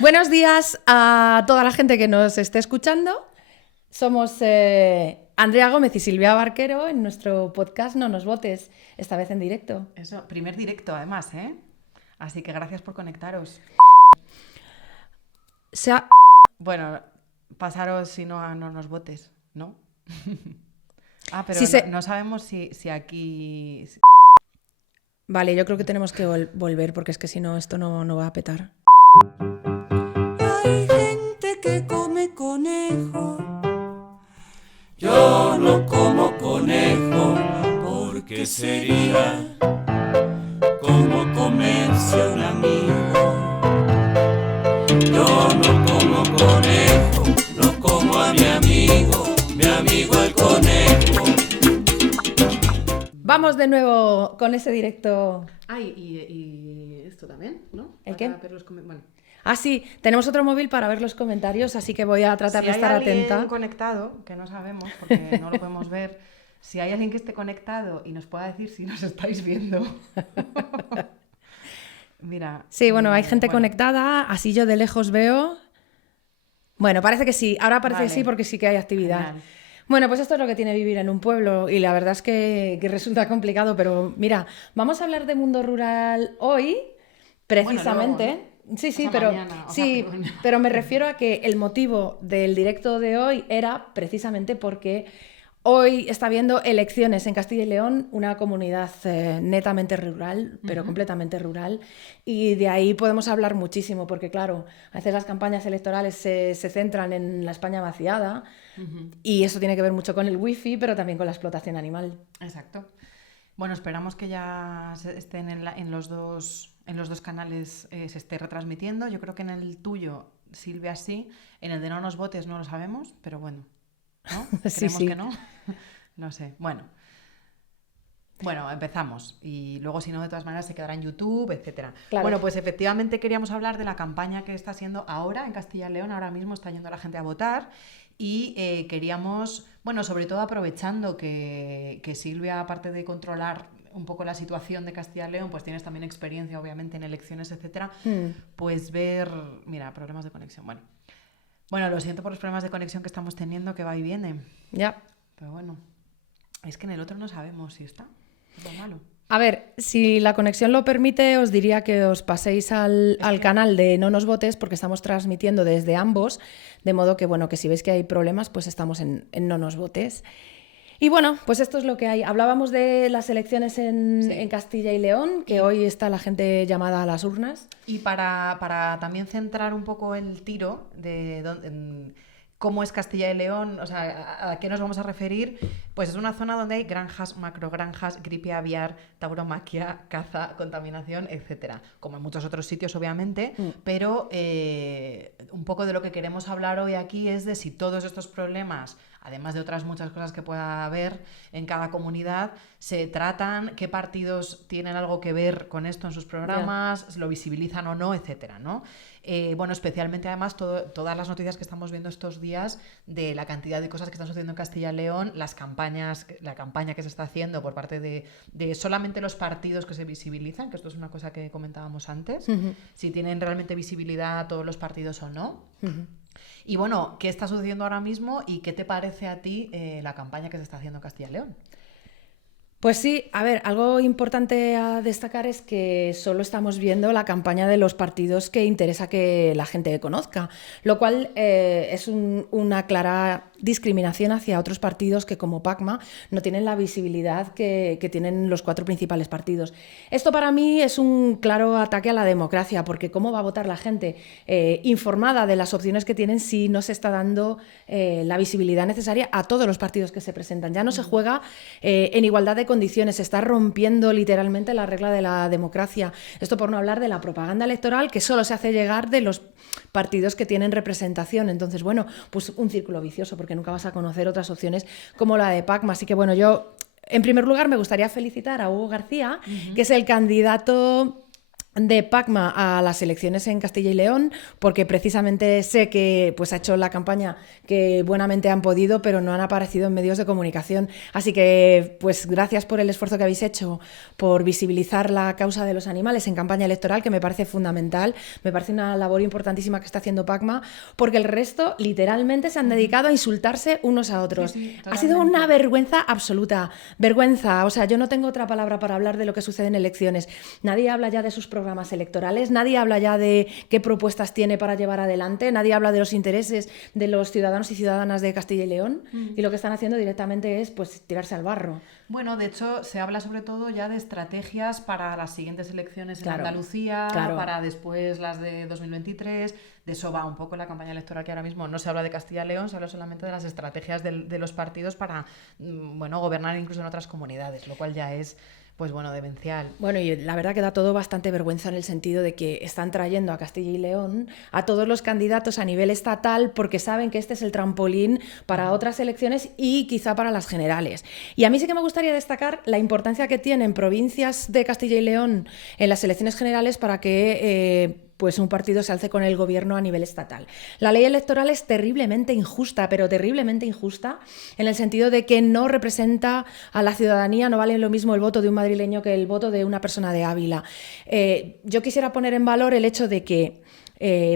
Buenos días a toda la gente que nos esté escuchando. Somos Andrea Gómez y Silvia Barquero en nuestro podcast No nos votes, esta vez en directo. Eso, primer directo además, ¿eh? Así que gracias por conectaros. Bueno, pasaros si no a No nos votes, ¿no? Pero Sí, no sabemos si aquí... Vale, yo creo que tenemos que volver porque es que si no esto no va a petar. Hay gente que come conejo. Yo no como conejo porque sería como comerse a un amigo. Yo no como conejo, no como a mi amigo el conejo. Vamos de nuevo con ese directo. Y esto también, ¿no? ¿El qué? Bueno. Ah, sí, tenemos otro móvil para ver los comentarios, así que voy a tratar de estar atenta. Si hay alguien conectado, que no sabemos porque no lo podemos ver, si hay alguien que esté conectado y nos pueda decir si nos estáis viendo. Mira. Sí, bueno, hay gente conectada, así yo de lejos veo. Bueno, parece que sí, ahora parece que sí porque sí que hay actividad. Genial. Bueno, pues esto es lo que tiene vivir en un pueblo y la verdad es que resulta complicado, pero mira, vamos a hablar de mundo rural hoy, precisamente. Bueno, luego, ¿no? Sí, Hasta pero mañana, sí, pero me refiero a que el motivo del directo de hoy era precisamente porque hoy está habiendo elecciones en Castilla y León, una comunidad netamente rural, pero completamente rural, y de ahí podemos hablar muchísimo, porque claro, a veces las campañas electorales se centran en la España vaciada, y eso tiene que ver mucho con el wifi, pero también con la explotación animal. Exacto. Bueno, esperamos que ya estén en los dos canales, se esté retransmitiendo. Yo creo que en el tuyo, Silvia, sí. En el de No nos votes no lo sabemos, pero bueno, ¿no? Sí, Creemos sí. que no. No sé. Bueno, empezamos. Y luego, si no, de todas maneras, se quedará en YouTube, etcétera. Claro. Bueno, pues efectivamente queríamos hablar de la campaña que está siendo ahora en Castilla y León. Ahora mismo está yendo la gente a votar. Y queríamos, bueno, sobre todo aprovechando que Silvia, aparte de controlar un poco la situación de Castilla y León, pues tienes también experiencia, obviamente, en elecciones, etcétera, pues ver... Mira, problemas de conexión. Bueno, lo siento por los problemas de conexión que estamos teniendo, que va y viene. Ya. Pero bueno, es que en el otro no sabemos si está. Es lo malo. A ver, si la conexión lo permite, os diría que os paséis al canal de No nos votes, porque estamos transmitiendo desde ambos, de modo que, bueno, que si veis que hay problemas, pues estamos en No nos votes. Y bueno, pues esto es lo que hay. Hablábamos de las elecciones en Castilla y León, que hoy está la gente llamada a las urnas. Y para también centrar un poco el tiro de cómo es Castilla y León, o sea, a qué nos vamos a referir, pues es una zona donde hay granjas, macrogranjas, gripe aviar, tauromaquia, caza, contaminación, etcétera. Como en muchos otros sitios, obviamente, pero un poco de lo que queremos hablar hoy aquí es de si todos estos problemas, además de otras muchas cosas que pueda haber en cada comunidad, se tratan, qué partidos tienen algo que ver con esto en sus programas, lo visibilizan o no, etcétera, ¿no? Bueno, especialmente además todas las noticias que estamos viendo estos días de la cantidad de cosas que están sucediendo en Castilla y León, la campaña que se está haciendo por parte de solamente los partidos que se visibilizan, que esto es una cosa que comentábamos antes, si tienen realmente visibilidad todos los partidos o no. Y bueno, ¿qué está sucediendo ahora mismo y qué te parece a ti la campaña que se está haciendo en Castilla y León? Pues sí, a ver, algo importante a destacar es que solo estamos viendo la campaña de los partidos que interesa que la gente conozca, lo cual es una clara discriminación hacia otros partidos que, como PACMA, no tienen la visibilidad que tienen los 4 principales partidos. Esto para mí es un claro ataque a la democracia, porque ¿cómo va a votar la gente informada de las opciones que tienen si no se está dando la visibilidad necesaria a todos los partidos que se presentan? Ya no se juega en igualdad de condiciones, se está rompiendo literalmente la regla de la democracia. Esto por no hablar de la propaganda electoral que solo se hace llegar de los partidos que tienen representación. Entonces, bueno, pues un círculo vicioso, porque nunca vas a conocer otras opciones como la de PACMA. Así que, bueno, yo, en primer lugar, me gustaría felicitar a Hugo García, que es el candidato de Pacma a las elecciones en Castilla y León, porque precisamente sé que pues, ha hecho la campaña que buenamente han podido, pero no han aparecido en medios de comunicación. Así que, pues gracias por el esfuerzo que habéis hecho por visibilizar la causa de los animales en campaña electoral, que me parece fundamental, me parece una labor importantísima que está haciendo Pacma, porque el resto literalmente se han dedicado a insultarse unos a otros. Sí, Ha sido totalmente. una vergüenza absoluta, vergüenza, o sea, yo no tengo otra palabra para hablar de lo que sucede en elecciones. Nadie habla ya de sus programas electorales, nadie habla ya de qué propuestas tiene para llevar adelante, nadie habla de los intereses de los ciudadanos y ciudadanas de Castilla y León, y lo que están haciendo directamente es pues tirarse al barro. Bueno, de hecho, se habla sobre todo ya de estrategias para las siguientes elecciones en Claro, Andalucía, claro. para después las de 2023. De eso va un poco la campaña electoral, que ahora mismo no se habla de Castilla y León, se habla solamente de las estrategias de los partidos para, bueno, gobernar incluso en otras comunidades, lo cual ya es, pues bueno, demencial. Bueno, y la verdad que da todo bastante vergüenza en el sentido de que están trayendo a Castilla y León a todos los candidatos a nivel estatal porque saben que este es el trampolín para otras elecciones y quizá para las generales. Y a mí sí que me gustaría destacar la importancia que tienen provincias de Castilla y León en las elecciones generales para que pues un partido se alce con el gobierno a nivel estatal. La ley electoral es terriblemente injusta, pero terriblemente injusta, en el sentido de que no representa a la ciudadanía, no vale lo mismo el voto de un madrileño que el voto de una persona de Ávila. Yo quisiera poner en valor el hecho de que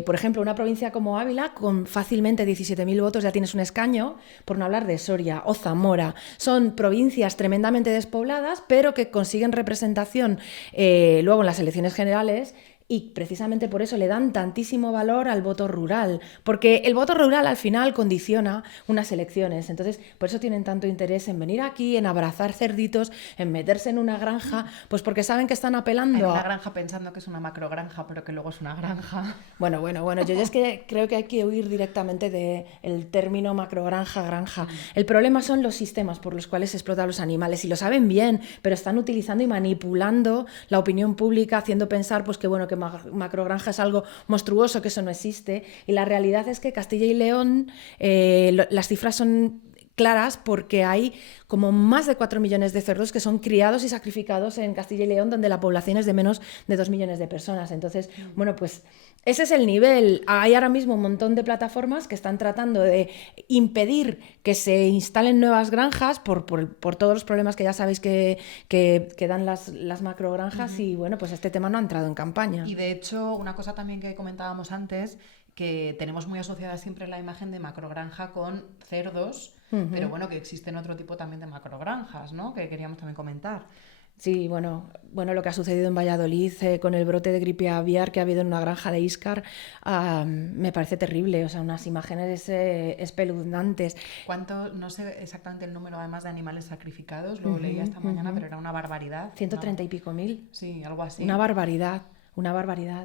por ejemplo, una provincia como Ávila, con fácilmente 17.000 votos ya tienes un escaño, por no hablar de Soria o Zamora. Son provincias tremendamente despobladas, pero que consiguen representación luego en las elecciones generales. Y precisamente por eso le dan tantísimo valor al voto rural, porque el voto rural al final condiciona unas elecciones. Entonces, por eso tienen tanto interés en venir aquí, en abrazar cerditos, en meterse en una granja, pues porque saben que están En apelando una a... granja pensando que es una macrogranja, pero que luego es una granja. Bueno, yo es que creo que hay que huir directamente del término macrogranja, granja. El problema son los sistemas por los cuales se explotan los animales, y lo saben bien, pero están utilizando y manipulando la opinión pública, haciendo pensar pues que bueno, que macrogranja es algo monstruoso, que eso no existe, y la realidad es que Castilla y León, las cifras son claras porque hay como más de 4 millones de cerdos que son criados y sacrificados en Castilla y León, donde la población es de menos de 2 millones de personas. Entonces, bueno, pues ese es el nivel. Hay ahora mismo un montón de plataformas que están tratando de impedir que se instalen nuevas granjas por todos los problemas que ya sabéis que dan las macrogranjas, y bueno, pues este tema no ha entrado en campaña. Y de hecho, una cosa también que comentábamos antes, que tenemos muy asociada siempre la imagen de macrogranja con cerdos, pero bueno, que existen otro tipo también de macrogranjas, ¿no? Que queríamos también comentar. Sí, bueno, lo que ha sucedido en Valladolid con el brote de gripe aviar que ha habido en una granja de Íscar, me parece terrible, o sea, unas imágenes espeluznantes. ¿Cuánto? No sé exactamente el número además de animales sacrificados, lo leía esta mañana, pero era una barbaridad. 130 y pico mil. Sí, algo así. Una barbaridad.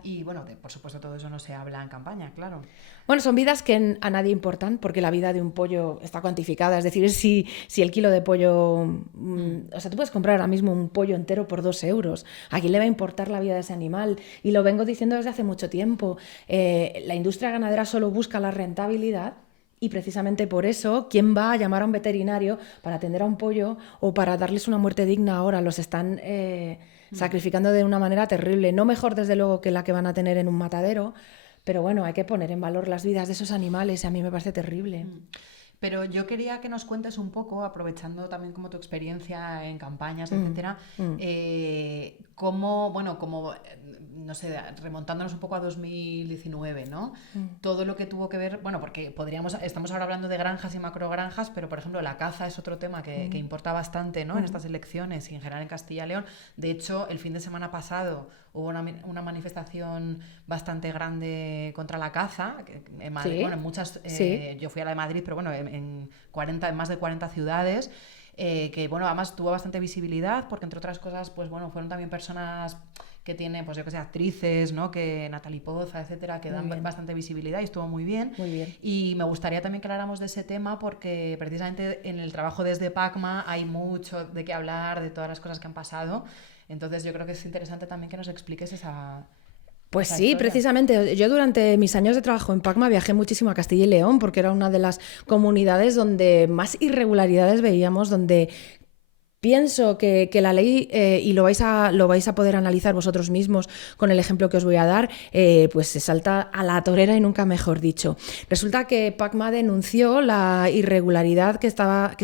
Y bueno, por supuesto todo eso no se habla en campaña, claro. bueno, son vidas que a nadie importan, porque la vida de un pollo está cuantificada. Es decir, si el kilo de pollo... o sea, tú puedes comprar ahora mismo un pollo entero por 2 euros. ¿A quién le va a importar la vida de ese animal? Y lo vengo diciendo desde hace mucho tiempo. La industria ganadera solo busca la rentabilidad, y precisamente por eso, ¿quién va a llamar a un veterinario para atender a un pollo o para darles una muerte digna ahora? Los están sacrificando de una manera terrible. No mejor, desde luego, que la que van a tener en un matadero, pero bueno, hay que poner en valor las vidas de esos animales, y a mí me parece terrible. Pero yo quería que nos cuentes un poco, aprovechando también como tu experiencia en campañas, etcétera, cómo, bueno, como, no sé, remontándonos un poco a 2019, ¿no? Todo lo que tuvo que ver, bueno, porque estamos ahora hablando de granjas y macrogranjas, pero por ejemplo la caza es otro tema que importa bastante, ¿no? En estas elecciones y en general en Castilla y León. De hecho, el fin de semana pasado hubo una manifestación bastante grande contra la caza en Madrid, bueno, en muchas, yo fui a la de Madrid, pero bueno, en más de 40 ciudades, que bueno, además tuvo bastante visibilidad, porque entre otras cosas, pues bueno, fueron también personas que tienen, pues yo que sé, actrices, ¿no? Que Natalie Poza, etcétera, que dan bastante visibilidad, y estuvo muy bien. Muy bien. Y me gustaría también que habláramos de ese tema, porque precisamente en el trabajo desde Pacma hay mucho de qué hablar, de todas las cosas que han pasado. Entonces yo creo que es interesante también que nos expliques esa... Pues sí, precisamente. Yo durante mis años de trabajo en Pacma viajé muchísimo a Castilla y León, porque era una de las comunidades donde más irregularidades veíamos, donde Pienso que la ley, y lo vais a poder analizar vosotros mismos con el ejemplo que os voy a dar, pues se salta a la torera y nunca mejor dicho. Resulta que PACMA denunció la irregularidad que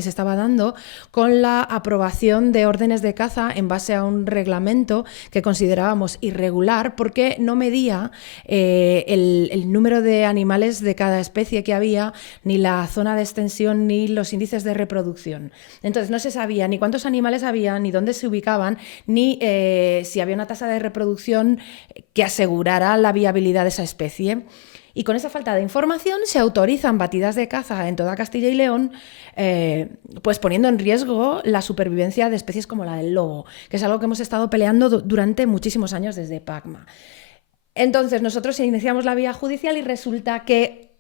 se estaba dando con la aprobación de órdenes de caza en base a un reglamento que considerábamos irregular porque no medía el número de animales de cada especie que había, ni la zona de extensión, ni los índices de reproducción. Entonces no se sabía ni cuántos animales había, ni dónde se ubicaban, ni si había una tasa de reproducción que asegurara la viabilidad de esa especie. Y con esa falta de información se autorizan batidas de caza en toda Castilla y León, pues poniendo en riesgo la supervivencia de especies como la del lobo, que es algo que hemos estado peleando durante muchísimos años desde PACMA. Entonces nosotros iniciamos la vía judicial y resulta que,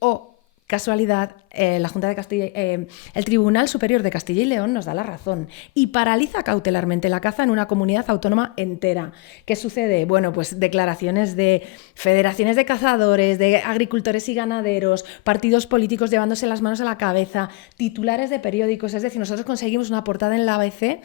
casualidad, la Junta de Castilla, el Tribunal Superior de Castilla y León nos da la razón y paraliza cautelarmente la caza en una comunidad autónoma entera. ¿Qué sucede? Bueno, pues declaraciones de federaciones de cazadores, de agricultores y ganaderos, partidos políticos llevándose las manos a la cabeza, titulares de periódicos. Es decir, nosotros conseguimos una portada en la ABC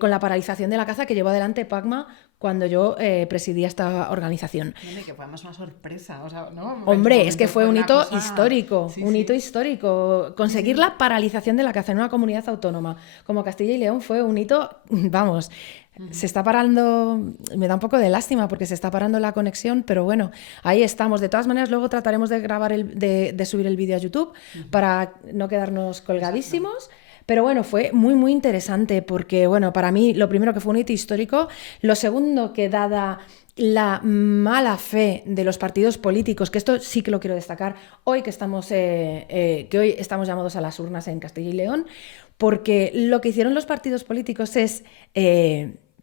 con la paralización de la caza que llevó adelante PACMA cuando yo presidía esta organización. Que fue además una sorpresa, o sea, ¿no? Hombre, es que fue un hito cosa... histórico, sí, un sí. hito histórico. Conseguir la paralización de la caza en una comunidad autónoma como Castilla y León fue un hito, vamos, se está parando, me da un poco de lástima porque se está parando la conexión, pero bueno, ahí estamos. De todas maneras, luego trataremos de grabar de subir el vídeo a YouTube para no quedarnos colgadísimos. Exacto. Pero bueno, fue muy, muy interesante porque, bueno, para mí lo primero que fue un hito histórico, lo segundo que dada la mala fe de los partidos políticos, que esto sí que lo quiero destacar, hoy que estamos llamados a las urnas en Castilla y León, porque lo que hicieron los partidos políticos es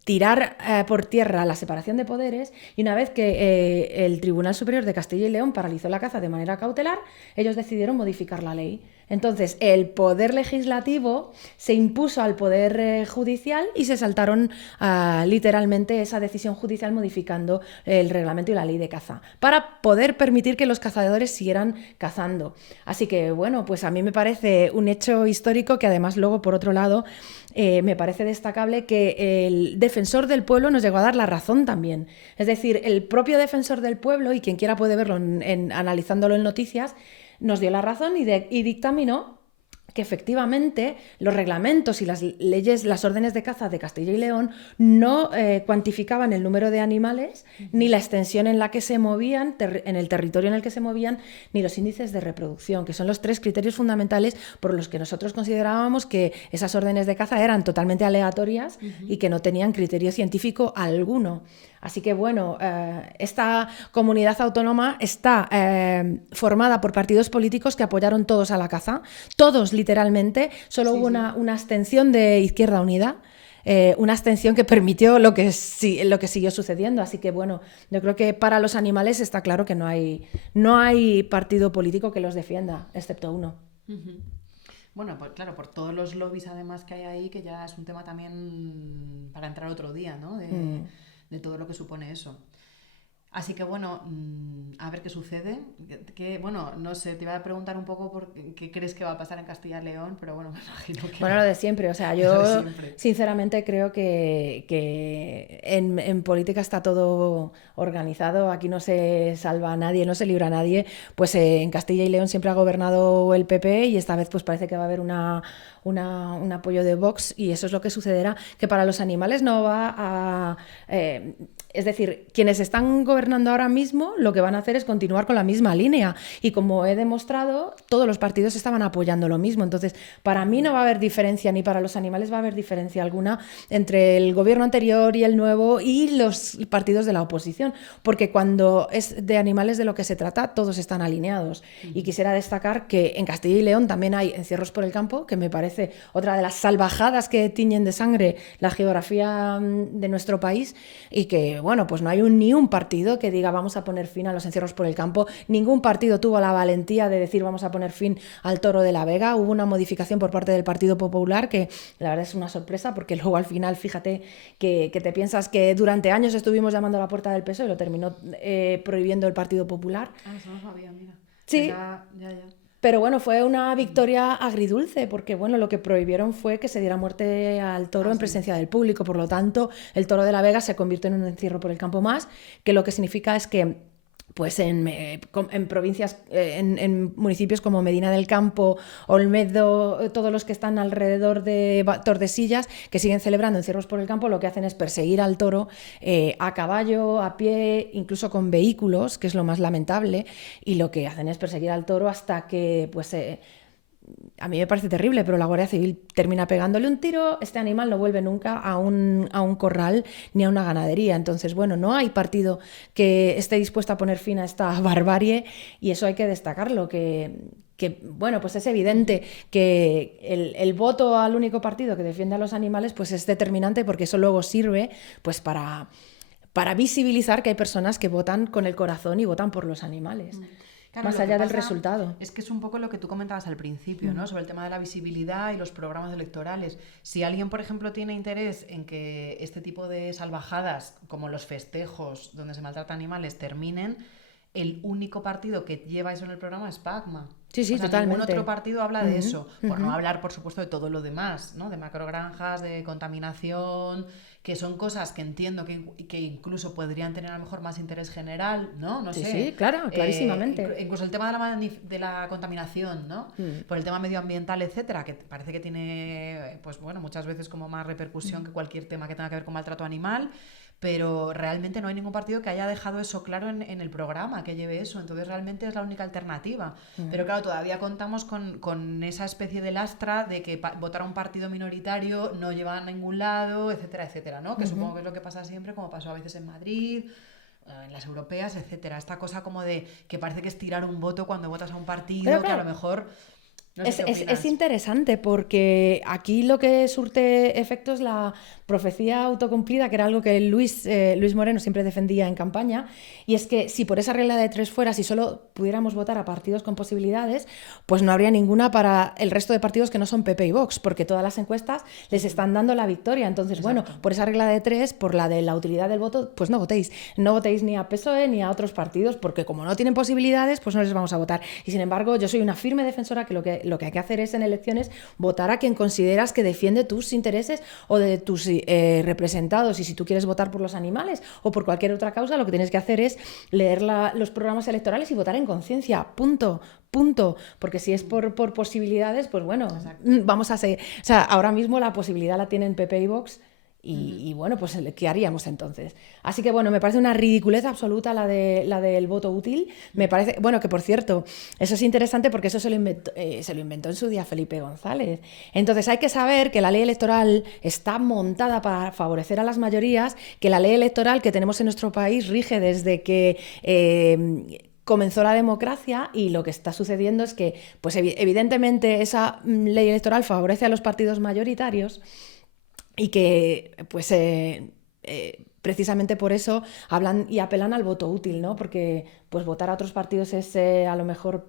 tirar por tierra la separación de poderes y una vez que el Tribunal Superior de Castilla y León paralizó la caza de manera cautelar, ellos decidieron modificar la ley. Entonces, el poder legislativo se impuso al poder judicial y se saltaron literalmente esa decisión judicial modificando el reglamento y la ley de caza para poder permitir que los cazadores siguieran cazando. Así que, bueno, pues a mí me parece un hecho histórico que además luego, por otro lado, me parece destacable que el defensor del pueblo nos llegó a dar la razón también. Es decir, el propio defensor del pueblo, y quien quiera puede verlo analizándolo en noticias, nos dio la razón y dictaminó que efectivamente los reglamentos y las leyes, las órdenes de caza de Castilla y León no cuantificaban el número de animales, ni la extensión en la que se movían, en el territorio en el que se movían, ni los índices de reproducción, que son los 3 criterios fundamentales por los que nosotros considerábamos que esas órdenes de caza eran totalmente aleatorias y que no tenían criterio científico alguno. Así que, bueno, esta comunidad autónoma está formada por partidos políticos que apoyaron todos a la caza, todos literalmente, solo hubo una abstención de Izquierda Unida, una abstención que permitió lo que siguió sucediendo. Así que, bueno, yo creo que para los animales está claro que no hay partido político que los defienda, excepto uno. Bueno, pues claro, por todos los lobbies además que hay ahí, que ya es un tema también para entrar otro día, ¿no? De todo lo que supone eso. Así que bueno, a ver qué sucede. Bueno, no sé, te iba a preguntar un poco por qué crees que va a pasar en Castilla y León, pero bueno, me imagino que... Bueno, lo de siempre, o sea, yo sinceramente creo que en política está todo organizado, aquí no se salva a nadie, no se libra a nadie, pues en Castilla y León siempre ha gobernado el PP y esta vez pues parece que va a haber un apoyo de Vox y eso es lo que sucederá, que para los animales no va a... es decir, quienes están gobernando ahora mismo lo que van a hacer es continuar con la misma línea y como he demostrado, todos los partidos estaban apoyando lo mismo. Entonces, para mí no va a haber diferencia, ni para los animales va a haber diferencia alguna entre el gobierno anterior y el nuevo y los partidos de la oposición, porque cuando es de animales de lo que se trata, todos están alineados. Y quisiera destacar que en Castilla y León también hay encierros por el campo, que me parece otra de las salvajadas que tiñen de sangre la geografía de nuestro país y que, bueno, pues no hay ni un partido que diga vamos a poner fin a los encierros por el campo. Ningún partido tuvo la valentía de decir vamos a poner fin al toro de la Vega. Hubo una modificación por parte del Partido Popular que la verdad es una sorpresa porque luego al final, fíjate que te piensas que durante años estuvimos llamando a la puerta del PSOE y lo terminó prohibiendo el Partido Popular. Eso no sabía, mira. Sí. Ya. Pero bueno, fue una victoria agridulce, porque bueno, lo que prohibieron fue que se diera muerte al toro en presencia del público. Por lo tanto, el Toro de la Vega se convierte en un encierro por el campo más, que lo que significa es que pues en provincias, en municipios como Medina del Campo, Olmedo, todos los que están alrededor de Tordesillas, que siguen celebrando encierros por el campo, lo que hacen es perseguir al toro a caballo, a pie, incluso con vehículos, que es lo más lamentable, y lo que hacen es perseguir al toro hasta que pues a mí me parece terrible, pero la Guardia Civil termina pegándole un tiro, este animal no vuelve nunca a un corral ni a una ganadería. Entonces, bueno, no hay partido que esté dispuesto a poner fin a esta barbarie, y eso hay que destacarlo, que bueno, pues es evidente que el voto al único partido que defiende a los animales pues es determinante, porque eso luego sirve pues para visibilizar que hay personas que votan con el corazón y votan por los animales. Claro, más allá del resultado. Es que es un poco lo que tú comentabas al principio, ¿no? Sobre el tema de la visibilidad y los programas electorales. Si alguien, por ejemplo, tiene interés en que este tipo de salvajadas, como los festejos donde se maltratan animales, terminen, el único partido que lleva eso en el programa es PACMA. Sí, sí, totalmente. Ningún otro partido habla de eso, por no hablar, por supuesto, de todo lo demás, ¿no? De macrogranjas, de contaminación, que son cosas que entiendo que incluso podrían tener a lo mejor más interés general, ¿no? No sí, sé. Sí, claro, clarísimamente. Incluso el tema de la contaminación, ¿no? Por el tema medioambiental, etcétera, que parece que tiene, pues bueno, muchas veces como más repercusión que cualquier tema que tenga que ver con maltrato animal. Pero realmente no hay ningún partido que haya dejado eso claro en el programa, que lleve eso. Entonces realmente es la única alternativa. Pero claro, todavía contamos con esa especie de lastra de que votar a un partido minoritario no lleva a ningún lado, etcétera, etcétera, ¿no? Que supongo que es lo que pasa siempre, como pasó a veces en Madrid, en las europeas, etcétera. Esta cosa como de que parece que es tirar un voto cuando votas a un partido, pero claro, que a lo mejor... No sé es interesante, porque aquí lo que surte efecto es la profecía autocumplida, que era algo que Luis Moreno siempre defendía en campaña, y es que si por esa regla de 3 fuera, si solo pudiéramos votar a partidos con posibilidades, pues no habría ninguna para el resto de partidos que no son PP y Vox, porque todas las encuestas les están dando la victoria. Entonces, bueno, por esa regla de 3, por la de la utilidad del voto, pues no votéis ni a PSOE ni a otros partidos, porque como no tienen posibilidades, pues no les vamos a votar. Y sin embargo, yo soy una firme defensora que lo que hay que hacer es en elecciones votar a quien consideras que defiende tus intereses o de tus representados. Y si tú quieres votar por los animales o por cualquier otra causa, lo que tienes que hacer es leer los programas electorales y votar en conciencia, punto. Porque si es por posibilidades, pues bueno, vamos a seguir. O sea, ahora mismo la posibilidad la tienen PP y Vox. Y bueno, pues ¿qué haríamos entonces? Así que bueno, me parece una ridiculez absoluta la del voto útil. Me parece, bueno, que por cierto, eso es interesante porque eso se lo inventó en su día Felipe González. Entonces hay que saber que la ley electoral está montada para favorecer a las mayorías, que la ley electoral que tenemos en nuestro país rige desde que comenzó la democracia, y lo que está sucediendo es que, pues evidentemente esa ley electoral favorece a los partidos mayoritarios, y que pues precisamente por eso hablan y apelan al voto útil, ¿no? Porque pues votar a otros partidos es a lo mejor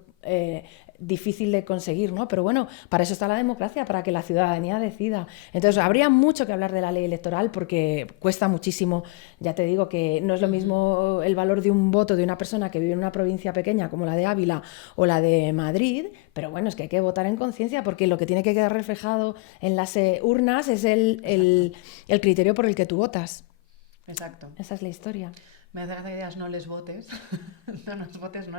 difícil de conseguir, ¿no? Pero bueno, para eso está la democracia, para que la ciudadanía decida. Entonces habría mucho que hablar de la ley electoral, porque cuesta muchísimo. Ya te digo que no es lo mismo el valor de un voto de una persona que vive en una provincia pequeña como la de Ávila o la de Madrid, pero bueno, es que hay que votar en conciencia, porque lo que tiene que quedar reflejado en las urnas es el criterio por el que tú votas. Exacto. Esa es la historia. Me hace gracia que digas no les votes, no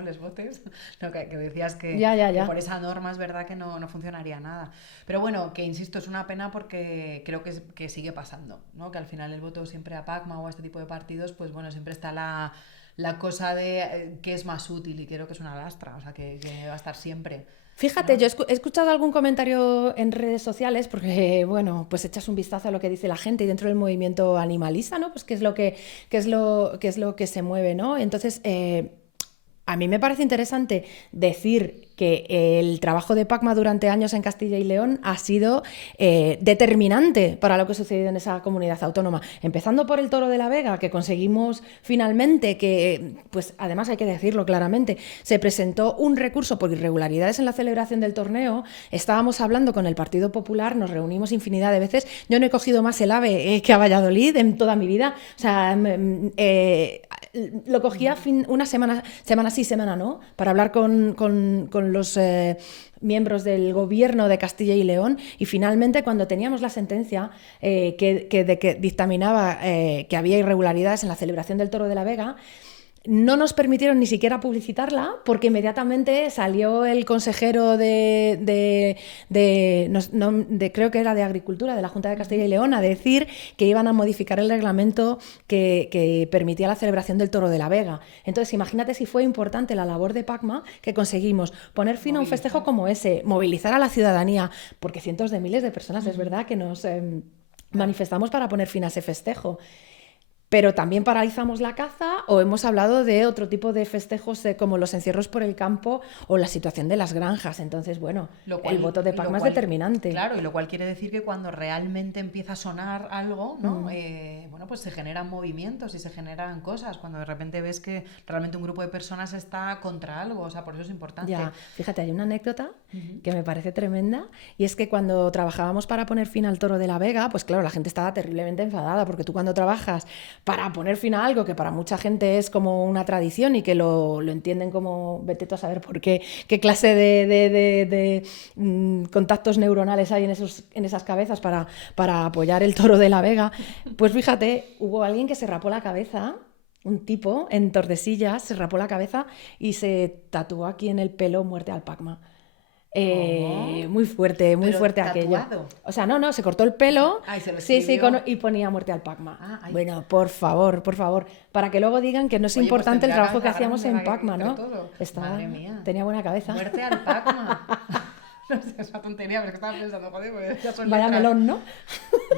les votes, no, que decías que por esa norma es verdad que no funcionaría nada. Pero bueno, que insisto, es una pena porque creo que sigue pasando, ¿no? Que al final el voto siempre a PACMA o a este tipo de partidos, pues bueno, siempre está la cosa de que es más útil, y creo que es una lastra, o sea, que va a estar siempre. Fíjate, ¿no? Yo he escuchado algún comentario en redes sociales, porque, bueno, pues echas un vistazo a lo que dice la gente y dentro del movimiento animalista, ¿no? Pues qué es lo que se mueve, ¿no? Entonces, a mí me parece interesante decir que el trabajo de PACMA durante años en Castilla y León ha sido determinante para lo que ha sucedido en esa comunidad autónoma. Empezando por el Toro de la Vega, que conseguimos finalmente que, pues además hay que decirlo claramente, se presentó un recurso por irregularidades en la celebración del torneo. Estábamos hablando con el Partido Popular, nos reunimos infinidad de veces. Yo no he cogido más el AVE que a Valladolid en toda mi vida. O sea, lo cogía unas semanas sí, semana no, para hablar con los miembros del gobierno de Castilla y León, y finalmente cuando teníamos la sentencia que dictaminaba que había irregularidades en la celebración del Toro de la Vega, no nos permitieron ni siquiera publicitarla porque inmediatamente salió el consejero creo que era de Agricultura, de la Junta de Castilla y León, a decir que iban a modificar el reglamento que permitía la celebración del Toro de la Vega. Entonces, imagínate si fue importante la labor de Pacma que conseguimos poner fin a un festejo como ese, movilizar a la ciudadanía, porque cientos de miles de personas, es verdad, que nos manifestamos para poner fin a ese festejo. Pero también paralizamos la caza o hemos hablado de otro tipo de festejos como los encierros por el campo o la situación de las granjas. Entonces, bueno, el voto de Pacma es determinante. Claro, y lo cual quiere decir que cuando realmente empieza a sonar algo, ¿no? Bueno, pues se generan movimientos y se generan cosas. Cuando de repente ves que realmente un grupo de personas está contra algo, o sea, por eso es importante. Ya, fíjate, hay una anécdota que me parece tremenda, y es que cuando trabajábamos para poner fin al Toro de la Vega, pues claro, la gente estaba terriblemente enfadada, porque tú cuando trabajas para poner fin a algo que para mucha gente es como una tradición y que lo entienden como, vete tú a saber por qué clase de contactos neuronales hay en esas cabezas para apoyar el Toro de la Vega, pues fíjate, hubo alguien que se rapó la cabeza, un tipo en Tordesillas, se rapó la cabeza y se tatuó aquí en el pelo "Muerte al Pacma". Muy fuerte aquello. O sea, no, se cortó el pelo. Sí, y ponía "Muerte al Pacma". Bueno, por favor, para que luego digan que no es importante el trabajo que hacíamos en Pacma, ¿no? Madre mía. Tenía buena cabeza. "Muerte al Pacma". No sé, es una tontería, pero es que estaba pensando, joder, pues ya son Vaya letras. melón, ¿no?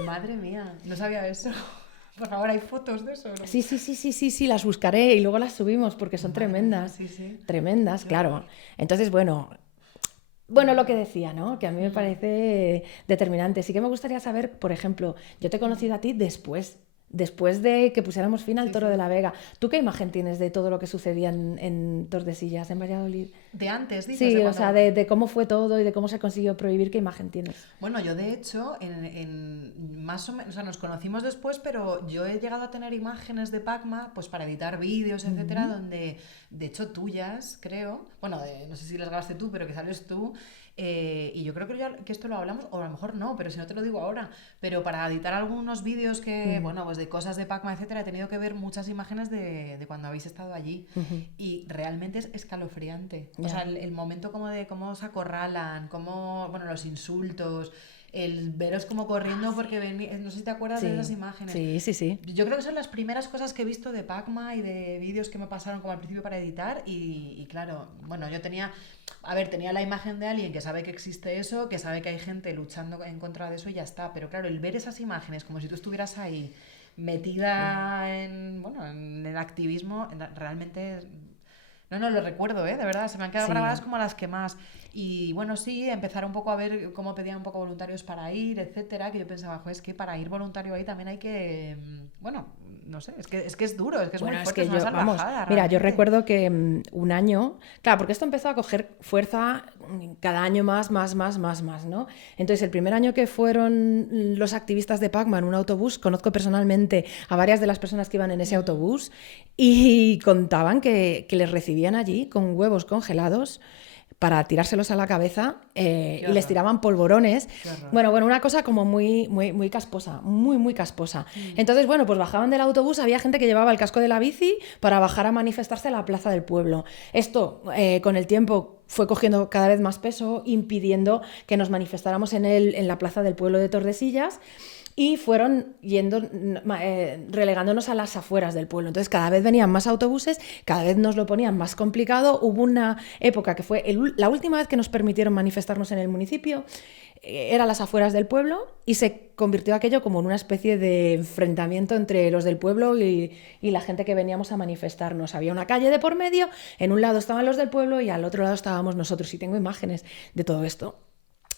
Madre mía, no sabía eso. Por favor, ¿hay fotos de eso? ¿No? Sí, las buscaré y luego las subimos porque son tremendas. Sí. Tremendas, claro. Entonces, bueno, lo que decía, ¿no? Que a mí me parece determinante. Sí que me gustaría saber, por ejemplo, yo te he conocido a ti después de que pusiéramos fin al Toro de la Vega. ¿Tú qué imagen tienes de todo lo que sucedía en Tordesillas, en Valladolid? ¿De antes, dices? Sí, de o cuando... sea, de cómo fue todo y de cómo se consiguió prohibir, ¿qué imagen tienes? Bueno, yo de hecho, más o menos, o sea, nos conocimos después, pero yo he llegado a tener imágenes de Pacma, pues para editar vídeos, etcétera, donde, de hecho, tuyas, creo, bueno, no sé si las grabaste tú, pero que sales tú. Y yo creo que esto lo hablamos, o a lo mejor no, pero si no te lo digo ahora, pero para editar algunos vídeos que, bueno, pues de cosas de Pacma, etcétera, he tenido que ver muchas imágenes de cuando habéis estado allí, y realmente es escalofriante. O sea, el momento como de cómo os acorralan, bueno, los insultos, el veros como corriendo porque no sé si te acuerdas de esas imágenes. Sí. Yo creo que son las primeras cosas que he visto de Pacma y de vídeos que me pasaron como al principio para editar, y claro, bueno, yo tenía la imagen de alguien que sabe que existe eso, que sabe que hay gente luchando en contra de eso y ya está, pero claro, el ver esas imágenes como si tú estuvieras ahí metida en el activismo, realmente... No, lo recuerdo, de verdad, se me han quedado grabadas como las que más. Y bueno, sí, empezar un poco a ver cómo pedían un poco voluntarios para ir, etcétera, que yo pensaba, joder, es que para ir voluntario ahí también hay que, no sé, es que es duro, es que es muy fuerte, es una salvajada. Mira, yo recuerdo que un año, claro, porque esto empezó a coger fuerza cada año más, ¿no? Entonces, el primer año que fueron los activistas de Pacma en un autobús, conozco personalmente a varias de las personas que iban en ese autobús y contaban que les recibían allí con huevos congelados para tirárselos a la cabeza y les tiraban polvorones. Bueno, una cosa como muy casposa, muy casposa. Entonces, pues bajaban del autobús, había gente que llevaba el casco de la bici para bajar a manifestarse a la plaza del pueblo. Esto, con el tiempo, fue cogiendo cada vez más peso, impidiendo que nos manifestáramos en la plaza del pueblo de Tordesillas, y fueron relegándonos a las afueras del pueblo. Entonces cada vez venían más autobuses, cada vez nos lo ponían más complicado. Hubo una época que fue la última vez que nos permitieron manifestarnos en el municipio, era las afueras del pueblo, y se convirtió aquello como en una especie de enfrentamiento entre los del pueblo y la gente que veníamos a manifestarnos. Había una calle de por medio, en un lado estaban los del pueblo y al otro lado estábamos nosotros, y tengo imágenes de todo esto.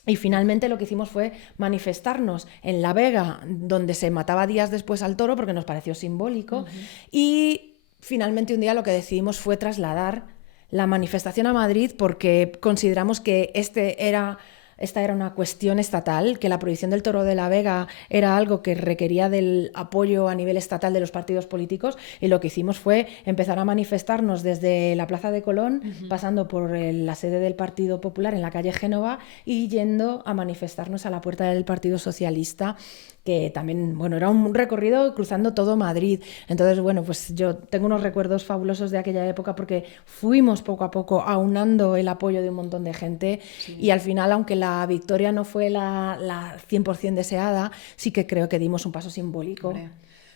Y finalmente lo que hicimos fue manifestarnos en La Vega, donde se mataba días después al toro, porque nos pareció simbólico, y finalmente un día lo que decidimos fue trasladar la manifestación a Madrid, porque consideramos que este era esta era una cuestión estatal, que la prohibición del toro de la Vega era algo que requería del apoyo a nivel estatal de los partidos políticos, y lo que hicimos fue empezar a manifestarnos desde la Plaza de Colón, pasando por la sede del Partido Popular en la calle Génova y yendo a manifestarnos a la puerta del Partido Socialista, que también, bueno, era un recorrido cruzando todo Madrid. Entonces, bueno, pues yo tengo unos recuerdos fabulosos de aquella época porque fuimos poco a poco aunando el apoyo de un montón de gente, y al final, aunque la victoria no fue la 100% deseada, sí que creo que dimos un paso simbólico.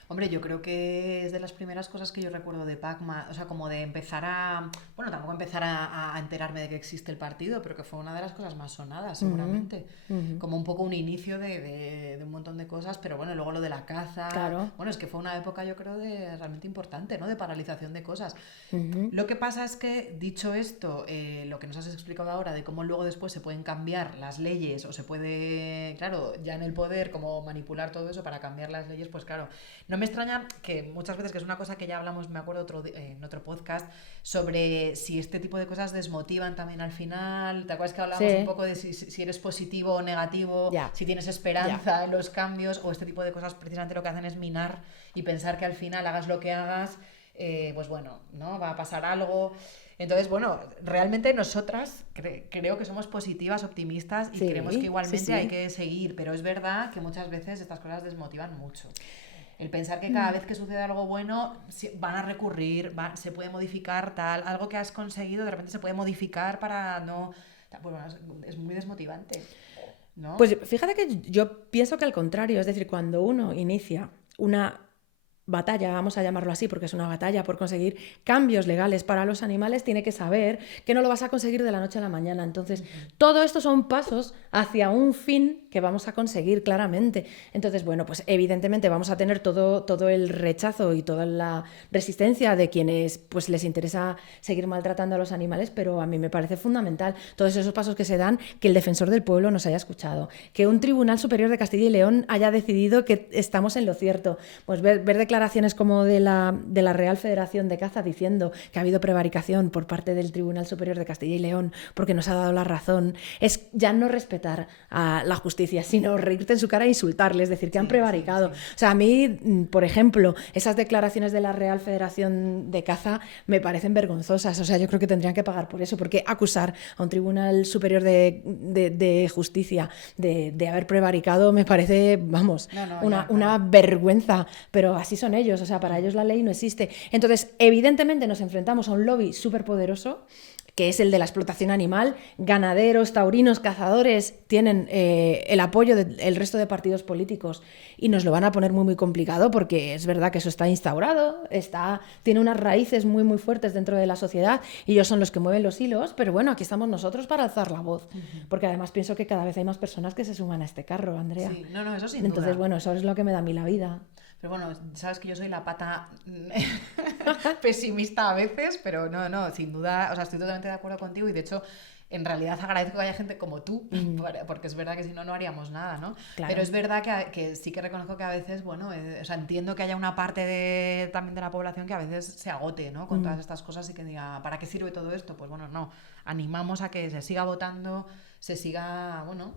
Hombre, yo creo que es de las primeras cosas que yo recuerdo de Pacma, o sea, como de empezar a, bueno, tampoco empezar a enterarme de que existe el partido, pero que fue una de las cosas más sonadas, seguramente. Como un poco un inicio de un montón de cosas, pero bueno, luego lo de la caza. Claro. Bueno, es que fue una época, yo creo, realmente importante, ¿no? De paralización de cosas. Lo que pasa es que, dicho esto, lo que nos has explicado ahora de cómo luego después se pueden cambiar las leyes, o se puede, claro, ya en el poder, como manipular todo eso para cambiar las leyes, pues claro, no me extraña que muchas veces, que es una cosa que ya hablamos, me acuerdo en otro podcast, sobre si este tipo de cosas desmotivan también al final. ¿Te acuerdas que hablábamos un poco de si eres positivo o negativo, si tienes esperanza en los cambios, o este tipo de cosas precisamente lo que hacen es minar y pensar que al final, hagas lo que hagas, pues bueno, ¿no? Va a pasar algo. Entonces, bueno, realmente nosotras creo que somos positivas, optimistas, y creemos que igualmente hay que seguir, pero es verdad que muchas veces estas cosas desmotivan mucho. El pensar que cada vez que sucede algo bueno van a recurrir, se puede modificar algo que has conseguido de repente se puede modificar para no... Bueno, es muy desmotivante, ¿no? Pues fíjate que yo pienso que al contrario, es decir, cuando uno inicia una batalla, vamos a llamarlo así, porque es una batalla por conseguir cambios legales para los animales, tiene que saber que no lo vas a conseguir de la noche a la mañana. Entonces, todo esto son pasos hacia un fin que vamos a conseguir claramente. Entonces, bueno, pues evidentemente vamos a tener todo el rechazo y toda la resistencia de quienes pues les interesa seguir maltratando a los animales, pero a mí me parece fundamental todos esos pasos que se dan, que el defensor del pueblo nos haya escuchado, que un Tribunal Superior de Castilla y León haya decidido que estamos en lo cierto. Pues ver declaraciones como de la Real Federación de Caza diciendo que ha habido prevaricación por parte del Tribunal Superior de Castilla y León porque nos ha dado la razón, es ya no respetar a la justicia, sino reírte en su cara e insultarles, decir que han prevaricado. O sea, a mí, por ejemplo, esas declaraciones de la Real Federación de Caza me parecen vergonzosas. O sea, yo creo que tendrían que pagar por eso, porque acusar a un Tribunal Superior de Justicia de haber prevaricado me parece, vamos, una vergüenza, pero así son ellos, o sea, para ellos la ley no existe. Entonces, evidentemente nos enfrentamos a un lobby superpoderoso, que es el de la explotación animal. Ganaderos, taurinos, cazadores tienen el apoyo del resto de partidos políticos y nos lo van a poner muy, muy complicado, porque es verdad que eso está instaurado, tiene unas raíces muy, muy fuertes dentro de la sociedad y ellos son los que mueven los hilos, pero bueno, aquí estamos nosotros para alzar la voz, porque además pienso que cada vez hay más personas que se suman a este carro, Andrea. Sí, no, eso sin Entonces, duda. bueno, eso es lo que me da a mí la vida. Pero bueno, sabes que yo soy la pata pesimista a veces, pero no, sin duda, o sea, estoy totalmente de acuerdo contigo, y de hecho, en realidad agradezco que haya gente como tú, porque es verdad que si no, no haríamos nada, ¿no? Claro. Pero es verdad que sí que reconozco que a veces, bueno, o sea, entiendo que haya una parte también de la población que a veces se agote, ¿no? Con todas estas cosas, y que diga, ¿para qué sirve todo esto? Pues bueno, no, animamos a que se siga votando, se siga, bueno...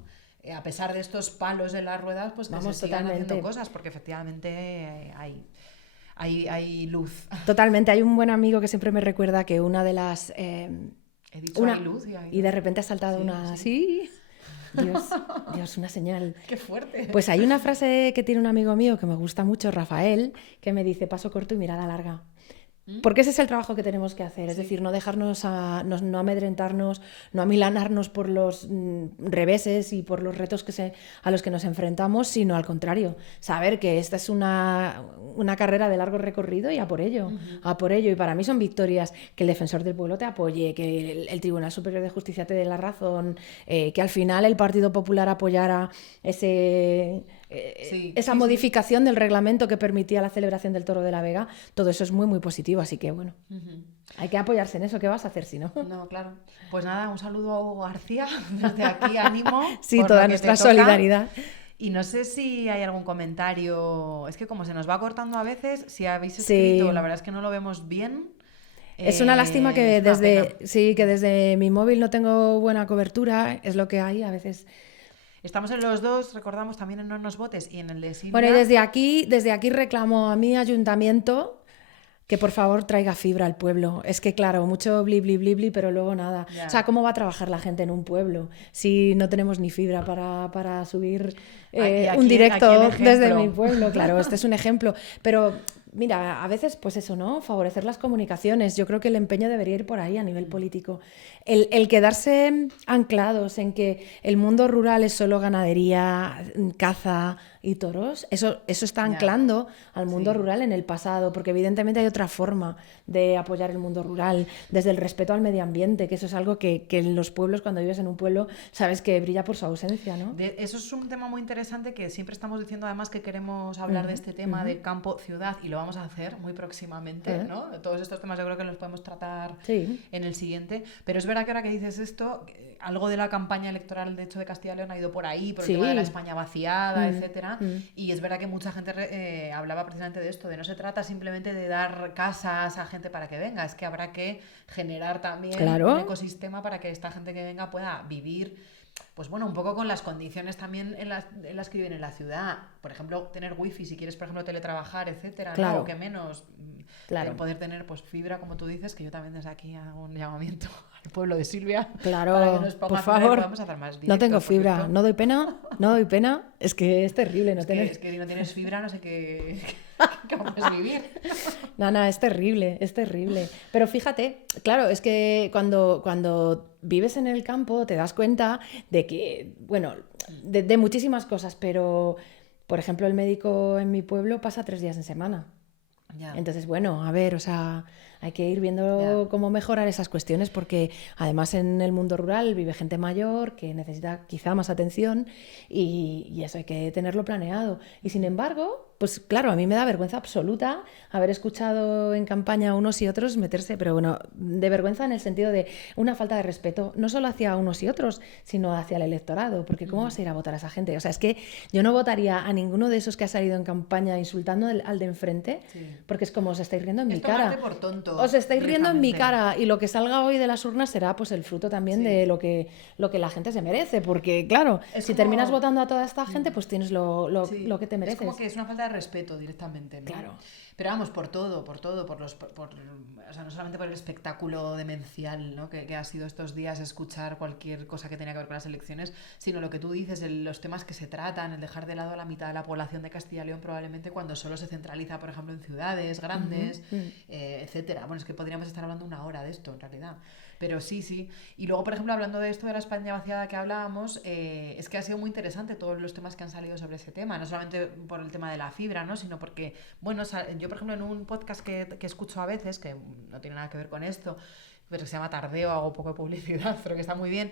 a pesar de estos palos en las ruedas, pues que Vamos, se sigan totalmente. haciendo cosas, porque efectivamente hay luz. Totalmente. Hay un buen amigo que siempre me recuerda que una de las... He dicho hay luz y de repente ha saltado una... Sí. Dios, una señal. ¡Qué fuerte! Pues hay una frase que tiene un amigo mío que me gusta mucho, Rafael, que me dice: paso corto y mirada larga. Porque ese es el trabajo que tenemos que hacer, es decir, no dejarnos, no amedrentarnos, no amilanarnos por los reveses y por los retos a los que nos enfrentamos, sino al contrario, saber que esta es una carrera de largo recorrido y a por ello, a por ello. Y para mí son victorias que el defensor del pueblo te apoye, que el Tribunal Superior de Justicia te dé la razón, que al final el Partido Popular apoyara esa modificación del reglamento que permitía la celebración del Toro de la Vega. Todo eso es muy, muy positivo, así que bueno, hay que apoyarse en eso. ¿Qué vas a hacer si no? No, claro. Pues nada, un saludo a Hugo García, desde aquí, ánimo. Sí, toda nuestra solidaridad. Y no sé si hay algún comentario, es que como se nos va cortando a veces, si habéis escrito, la verdad es que no lo vemos bien. Es una lástima que es una desde, pena. sí, que desde mi móvil no tengo buena cobertura, es lo que hay a veces. Estamos en los dos, recordamos, también en No Nos Votes y en el de Bueno, y Silvia. desde aquí reclamo a mi ayuntamiento que por favor traiga fibra al pueblo. Es que claro, mucho bli bli bli bli, pero luego nada. Ya. O sea, ¿cómo va a trabajar la gente en un pueblo si no tenemos ni fibra para subir Y aquí- un directo aquí el desde ejemplo. mi pueblo? Claro, este es un ejemplo. Pero mira, a veces pues eso, ¿no? Favorecer las comunicaciones. Yo creo que el empeño debería ir por ahí a nivel político. El quedarse anclados en que el mundo rural es solo ganadería, caza y toros, eso está Ya. anclando al mundo Sí. rural en el pasado, porque evidentemente hay otra forma de apoyar el mundo rural, desde el respeto al medio ambiente, que eso es algo que en los pueblos, cuando vives en un pueblo, sabes que brilla por su ausencia, ¿no? Eso es un tema muy interesante que siempre estamos diciendo además que queremos hablar de este tema de campo-ciudad y lo vamos a hacer muy próximamente, ¿no? Todos estos temas yo creo que los podemos tratar Sí. en el siguiente, pero es verdad que ahora que dices esto, algo de la campaña electoral de hecho de Castilla y León ha ido por ahí, por el Sí. tema de la España vaciada, etcétera, Mm. y es verdad que mucha gente hablaba precisamente de esto, de no se trata simplemente de dar casas a gente para que venga, es que habrá que generar también Claro. un ecosistema para que esta gente que venga pueda vivir, pues bueno, un poco con las condiciones también en las que viven en la ciudad. Por ejemplo, tener wifi si quieres, por ejemplo, teletrabajar, etcétera, Claro. ¿no? O que menos. Claro. Poder tener pues fibra, como tú dices, que yo también desde aquí hago un llamamiento al pueblo de Silvia. Claro, para que nos ponga por fibra y favor. podamos hacer más No directos, tengo porque fibra, esto- no doy pena, no doy pena. Es que es terrible no tener. Es que si no tienes fibra no sé cómo puedes vivir. No, es terrible, es terrible. Pero fíjate, claro, es que cuando vives en el campo te das cuenta de que, bueno, de muchísimas cosas, pero, por ejemplo, el médico en mi pueblo pasa 3 días en semana. Ya. Entonces, bueno, a ver, o sea, hay que ir viendo Ya. cómo mejorar esas cuestiones porque además en el mundo rural vive gente mayor que necesita quizá más atención y eso hay que tenerlo planeado. Y sin embargo, pues claro, a mí me da vergüenza absoluta haber escuchado en campaña a unos y otros meterse, pero bueno, de vergüenza en el sentido de una falta de respeto, no solo hacia unos y otros, sino hacia el electorado, porque ¿cómo vas a ir a votar a esa gente? O sea, es que yo no votaría a ninguno de esos que ha salido en campaña insultando al de enfrente, Sí. porque es como os estáis riendo en mi Es tomarte cara. por tonto, Os estáis riendo en mi directamente. cara y lo que salga hoy de las urnas será pues el fruto también Sí. de lo que la gente se merece, porque claro, Es si como- terminas votando a toda esta gente, pues tienes Sí, lo que te mereces. Es como que es una falta de respeto directamente, ¿no? Claro. Pero vamos, por todo, o sea, no solamente por el espectáculo demencial, ¿no? que ha sido estos días escuchar cualquier cosa que tenga que ver con las elecciones, sino lo que tú dices, los temas que se tratan, el dejar de lado a la mitad de la población de Castilla y León probablemente cuando solo se centraliza, por ejemplo, en ciudades grandes, etcétera. Bueno, es que podríamos estar hablando 1 hora de esto, en realidad. Pero sí. Y luego, por ejemplo, hablando de esto de la España vaciada que hablábamos, es que ha sido muy interesante todos los temas que han salido sobre ese tema, no solamente por el tema de la fibra, ¿no? Sino porque, bueno, yo, por ejemplo, en un podcast que escucho a veces, que no tiene nada que ver con esto, pero se llama Tardeo, hago un poco de publicidad, pero que está muy bien,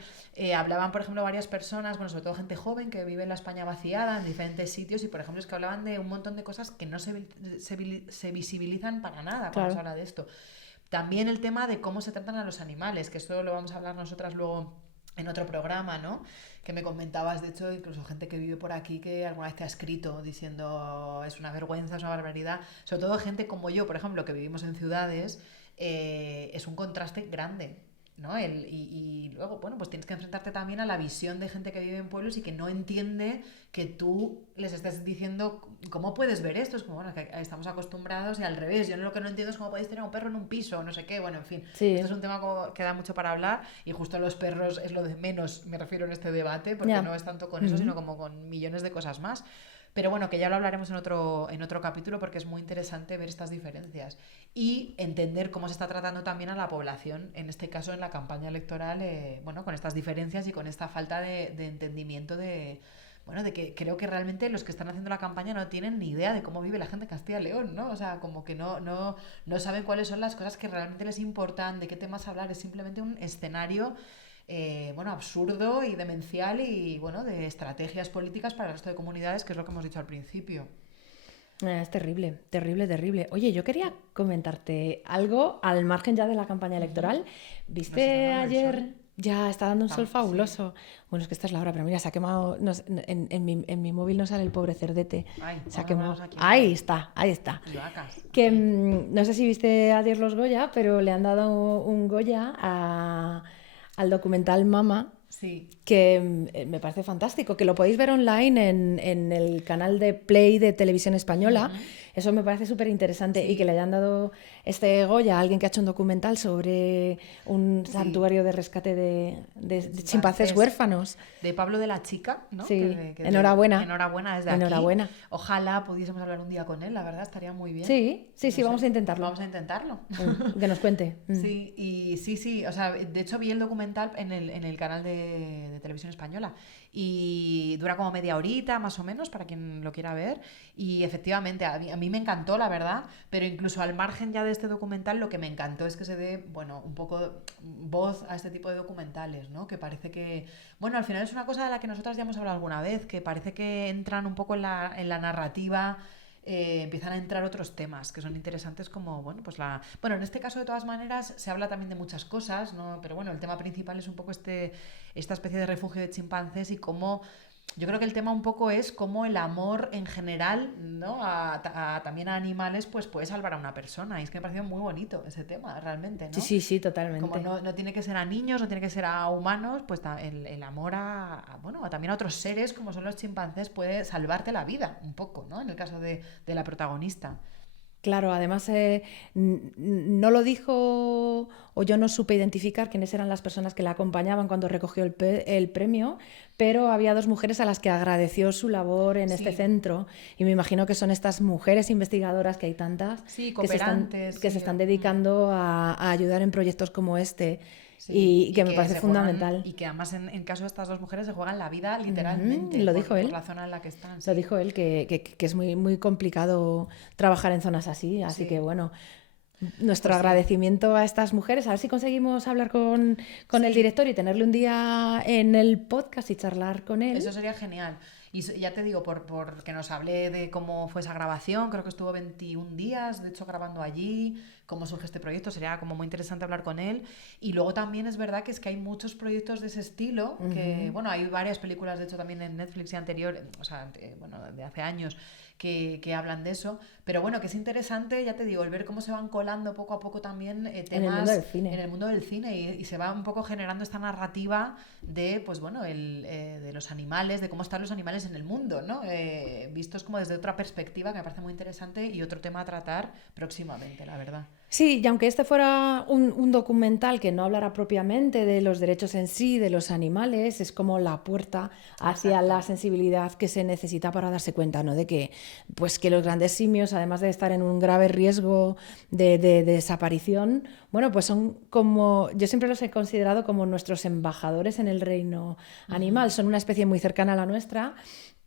hablaban, por ejemplo, varias personas, bueno, sobre todo gente joven que vive en la España vaciada, en diferentes sitios, y, por ejemplo, es que hablaban de un montón de cosas que no se visibilizan para nada cuando Claro. se habla de esto. También el tema de cómo se tratan a los animales, que esto lo vamos a hablar nosotras luego en otro programa, ¿no? Que me comentabas, de hecho, incluso gente que vive por aquí que alguna vez te ha escrito diciendo es una vergüenza, es una barbaridad. Sobre todo gente como yo, por ejemplo, que vivimos en ciudades, es un contraste grande, ¿no? Y luego, bueno, pues tienes que enfrentarte también a la visión de gente que vive en pueblos y que no entiende que tú les estás diciendo cómo puedes ver esto. Es como, bueno, que estamos acostumbrados y al revés. Yo lo que no entiendo es cómo podéis tener un perro en un piso, no sé qué, bueno, en fin. Sí. Esto es un tema que da mucho para hablar y justo los perros es lo de menos, me refiero en este debate, porque Ya. no es tanto con eso, sino como con millones de cosas más. Pero bueno, que ya lo hablaremos en otro capítulo porque es muy interesante ver estas diferencias y entender cómo se está tratando también a la población, en este caso en la campaña electoral, bueno, con estas diferencias y con esta falta de entendimiento de que creo que realmente los que están haciendo la campaña no tienen ni idea de cómo vive la gente en Castilla y León, ¿no? O sea, como que no saben cuáles son las cosas que realmente les importan, de qué temas hablar, es simplemente un escenario absurdo y demencial y, de estrategias políticas para el resto de comunidades, que es lo que hemos dicho al principio. Es terrible, terrible, terrible. Oye, yo quería comentarte algo al margen ya de la campaña electoral. ¿Viste Nos está dando el ayer sol. Ya, está dando un sol fabuloso. Bueno, es que esta es la hora, pero mira, se ha quemado. En mi móvil no sale el pobre cerdete. Ay, Se ha vamos a quemado. verlos aquí. Ahí está, ahí está. Y vacas. Que no sé si viste ayer los Goya, pero le han dado un Goya al documental Mama, Sí. que me parece fantástico, que lo podéis ver online en el canal de Play de Televisión Española. Eso me parece súper interesante. Sí. Y que le hayan dado este Goya a alguien que ha hecho un documental sobre un santuario de rescate de chimpancés huérfanos. De Pablo de la Chica, ¿no? Sí, enhorabuena. Enhorabuena desde Enhorabuena. aquí. Ojalá pudiésemos hablar un día con él, la verdad, estaría muy bien. Sí, No sé. vamos a intentarlo. Vamos a intentarlo. Que nos cuente. Sí, y sí, o sea, de hecho vi el documental en el canal de Televisión Española y dura como media horita más o menos para quien lo quiera ver y efectivamente a mí me encantó, la verdad, pero incluso al margen ya de este documental lo que me encantó es que se dé, bueno, un poco voz a este tipo de documentales, ¿no? Que parece que, bueno, al final es una cosa de la que nosotras ya hemos hablado alguna vez, que parece que entran un poco en la narrativa. Empiezan a entrar otros temas que son interesantes como, bueno, pues bueno, en este caso de todas maneras se habla también de muchas cosas, ¿no? Pero bueno, el tema principal es un poco esta especie de refugio de chimpancés y cómo, yo creo que el tema un poco es cómo el amor en general, ¿no? También a animales, pues puede salvar a una persona. Y es que me pareció muy bonito ese tema, realmente, ¿no? Sí, totalmente. Como no tiene que ser a niños, no tiene que ser a humanos, pues el amor bueno, también a otros seres como son los chimpancés puede salvarte la vida un poco, ¿no? En el caso de la protagonista. Claro, además no lo dijo o yo no supe identificar quiénes eran las personas que la acompañaban cuando recogió el premio, pero había 2 mujeres a las que agradeció su labor en este centro y me imagino que son estas mujeres investigadoras, que hay tantas, cooperantes, que se están dedicando a ayudar en proyectos como este. Sí, y que me parece fundamental. Y que además en caso de estas 2 mujeres se juegan la vida literalmente lo dijo él. por la zona en la que están. Sí. Lo dijo él, que es muy, muy complicado trabajar en zonas así, así que bueno, nuestro agradecimiento a estas mujeres. A ver si conseguimos hablar con el director y tenerle un día en el podcast y charlar con él. Eso sería genial. Y ya te digo, por que nos hable de cómo fue esa grabación, creo que estuvo 21 días, de hecho, grabando allí, cómo surge este proyecto, sería como muy interesante hablar con él. Y luego también es verdad que es que hay muchos proyectos de ese estilo, que, bueno, hay varias películas, de hecho, también en Netflix y anterior, o sea, bueno, de hace años, que hablan de eso, pero bueno, que es interesante, ya te digo, el ver cómo se van colando poco a poco también temas en el mundo del cine y se va un poco generando esta narrativa de, pues bueno, de los animales, de cómo están los animales en el mundo, ¿no? Vistos como desde otra perspectiva, que me parece muy interesante y otro tema a tratar próximamente, la verdad. Sí, y aunque este fuera un documental que no hablara propiamente de los derechos en sí, de los animales, es como la puerta hacia la sensibilidad que se necesita para darse cuenta, ¿no? De que, pues, que los grandes simios, además de estar en un grave riesgo de desaparición, bueno, pues son como, yo siempre los he considerado como nuestros embajadores en el reino animal, son una especie muy cercana a la nuestra,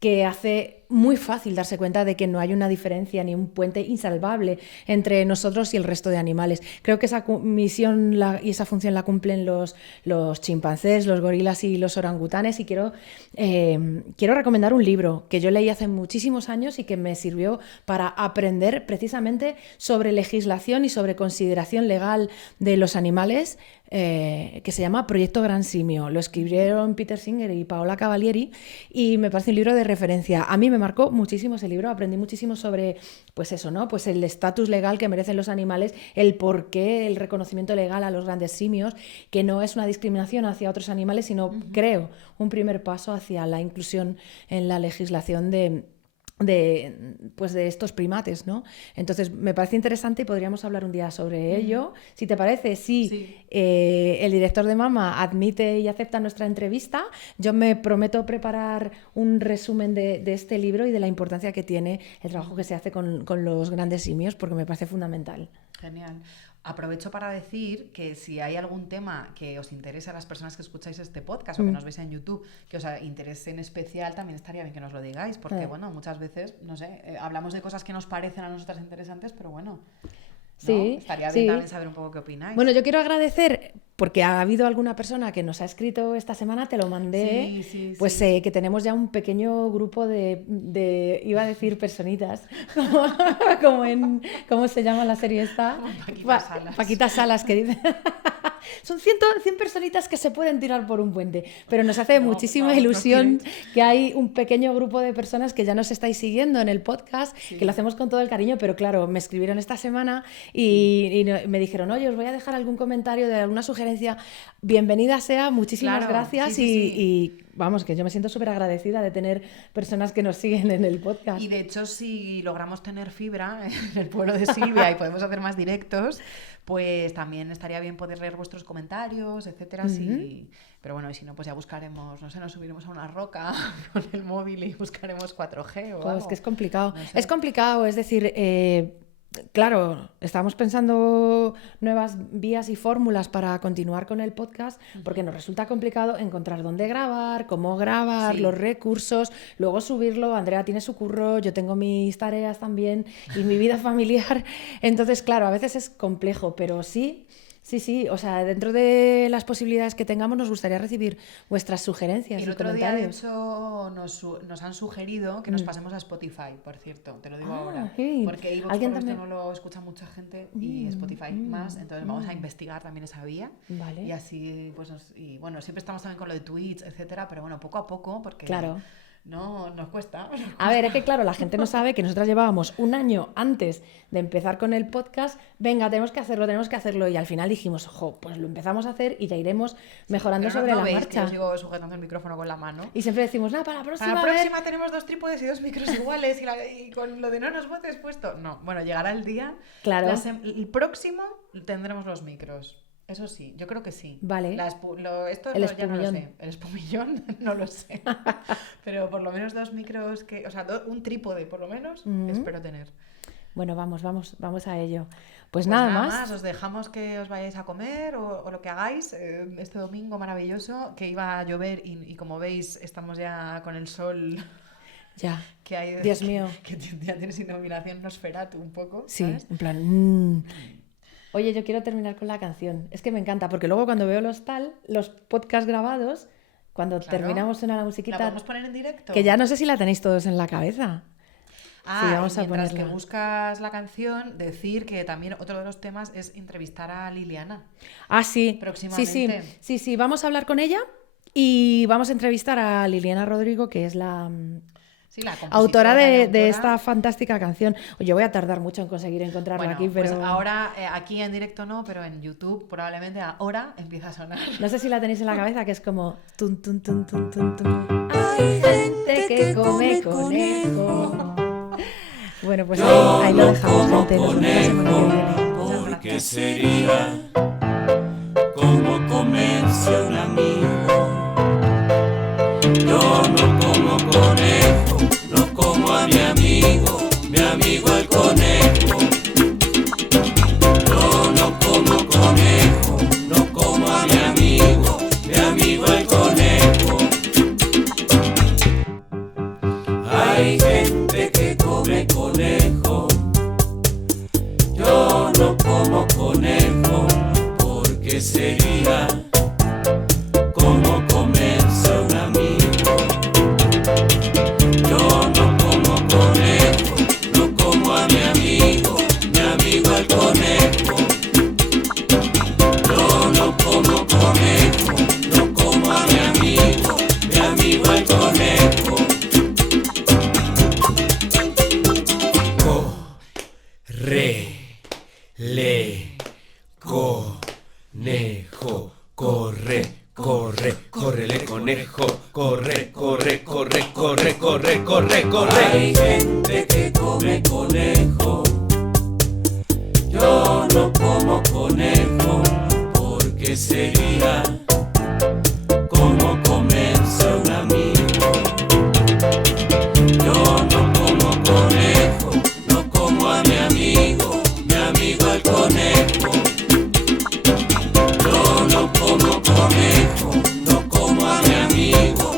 que hace muy fácil darse cuenta de que no hay una diferencia ni un puente insalvable entre nosotros y el resto de animales. Creo que esa misión y esa función la cumplen los chimpancés, los gorilas y los orangutanes, y quiero recomendar un libro que yo leí hace muchísimos años y que me sirvió para aprender precisamente sobre legislación y sobre consideración legal de los animales, que se llama Proyecto Gran Simio. Lo escribieron Peter Singer y Paola Cavalieri y me parece un libro de referencia. A mí me marcó muchísimo ese libro, aprendí muchísimo sobre, pues eso, ¿no? Pues el estatus legal que merecen los animales, el porqué, el reconocimiento legal a los grandes simios, que no es una discriminación hacia otros animales, sino, creo, un primer paso hacia la inclusión en la legislación de estos primates, ¿no? Entonces me parece interesante y podríamos hablar un día sobre ello. Si te parece, sí. El director de Mama admite y acepta nuestra entrevista, yo me prometo preparar un resumen de este libro y de la importancia que tiene el trabajo que se hace con los grandes simios, porque me parece fundamental. Genial. Aprovecho para decir que si hay algún tema que os interese a las personas que escucháis este podcast o que nos veis en YouTube, que os interese en especial, también estaría bien que nos lo digáis, porque bueno, muchas veces, no sé, hablamos de cosas que nos parecen a nosotras interesantes, pero bueno, ¿no? Estaría bien también saber un poco qué opináis. Bueno, yo quiero agradecer, porque ha habido alguna persona que nos ha escrito esta semana, te lo mandé, que tenemos ya un pequeño grupo de iba a decir personitas, ¿cómo se llama la serie esta? Paquita Salas. Paquita Salas, que dice Son 100 personitas que se pueden tirar por un puente, pero nos hace muchísima no ilusión tiréis. que hay un pequeño grupo de personas que ya nos estáis siguiendo en el podcast, Sí. que lo hacemos con todo el cariño, pero claro, me escribieron esta semana y me dijeron, oye, os voy a dejar algún comentario de alguna sugerencia. Bienvenida sea, muchísimas Claro, gracias sí, sí, sí. y vamos, que yo me siento súper agradecida de tener personas que nos siguen en el podcast. Y de hecho, si logramos tener fibra en el pueblo de Silvia y podemos hacer más directos, pues también estaría bien poder leer vuestros comentarios, etcétera. Pero bueno, y si no, pues ya buscaremos, no sé, nos subiremos a una roca con el móvil y buscaremos 4G o Jo, algo. es que es complicado. No sé. Es complicado, es decir, claro, estamos pensando nuevas vías y fórmulas para continuar con el podcast porque nos resulta complicado encontrar dónde grabar, cómo grabar, Sí. los recursos, luego subirlo. Andrea tiene su curro, yo tengo mis tareas también y mi vida familiar. Entonces, claro, a veces es complejo, pero sí. Sí, o sea, dentro de las posibilidades que tengamos nos gustaría recibir vuestras sugerencias Y y el otro día, de comentarios. hecho, nos han sugerido que nos pasemos a Spotify, por cierto, te lo digo ahora. sí. Porque iVoox, Alguien por lo visto, también- no lo escucha mucha gente y Spotify más, entonces vamos a investigar también esa vía. Vale. Y así, pues, y bueno, siempre estamos también con lo de Twitch, etcétera, pero bueno, poco a poco, porque Claro. no nos cuesta. A ver, es que claro, la gente no sabe que nosotras llevábamos un año antes de empezar con el podcast, venga, tenemos que hacerlo, y al final dijimos, ojo, pues lo empezamos a hacer y ya iremos mejorando Pero sobre no la veis marcha. que yo sigo sujetando el micrófono con la mano. Y siempre decimos, nada, para la próxima, Para la a ver". próxima tenemos 2 trípodes y 2 micros iguales y con lo de no nos votes puesto. No, bueno, llegará el día. Claro. El próximo tendremos los micros. Eso sí, yo creo que sí. Vale. Esto El ya no lo espumillón. sé. El espumillón no lo sé. Pero por lo menos 2 micros o sea, un trípode por lo menos, espero tener. Bueno, vamos a ello. Pues Pues nada más. os dejamos que os vayáis a comer o lo que hagáis este domingo maravilloso, que iba a llover y como veis estamos ya con el sol Ya. que hay. Dios mío. Que ya tienes iluminación Nosferatu un poco, Sí, ¿sabes? en plan. Oye, yo quiero terminar con la canción. Es que me encanta, porque luego cuando veo los podcasts grabados, cuando Claro. terminamos suena la ¿La musiquita, podemos poner en directo? que ya no sé si la tenéis todos en la cabeza. Ah, Sí, vamos y a mientras que ponerla. buscas la canción, decir que también otro de los temas es entrevistar a Liliana. Ah, sí. Próximamente. Sí, vamos a hablar con ella y vamos a entrevistar a Liliana Rodrigo, que es la Sí, la compositora autora y de autora. esta fantástica canción. Oye, voy a tardar mucho en conseguir encontrarla Bueno, aquí, pero pues ahora aquí en directo no, pero en YouTube probablemente ahora empieza a sonar. no sé si la tenéis en la cabeza, que es como tun, tun, tun, tun, tun, tun. Hay gente que come conejo. Bueno, pues ahí lo dejamos, gente. Nos vemos la semana que viene. Porque sería como comerse a un amigo. Yo no como conejo, no como a mi amigo el conejo. Yo no como conejo, no como a mi amigo el conejo. Hay gente que come conejo. Yo no como conejo, porque sería como comerse a un amigo. Yo no como conejo, no como a mi amigo el conejo. Yo no como conejo, no como a mi amigo el conejo. Córrele conejo, corre, Hay gente que come conejo. Yo no como conejo, porque sería como comerse a un amigo. Yo no como conejo, no como a mi amigo el conejo. Yo no como conejo, no como a mi amigo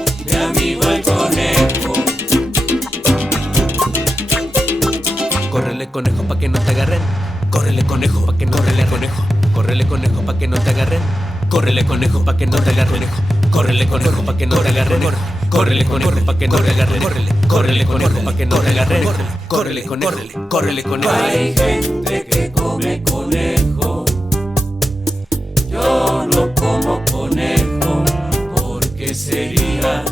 el conejo. Córrele conejo pa' que no te agarren. Córrele conejo pa' que no te agarren. Córrele conejo pa' que no te agarren. Córrele conejo pa' que no te agarren. Córrele conejo pa' que no te agarren. Córrele conejo pa' que no te agarren. Córrele conejo pa' que no te agarren. Córrele conejo, córrele conejo. Hay gente que come conejo. Yo yo no como conejo, porque sería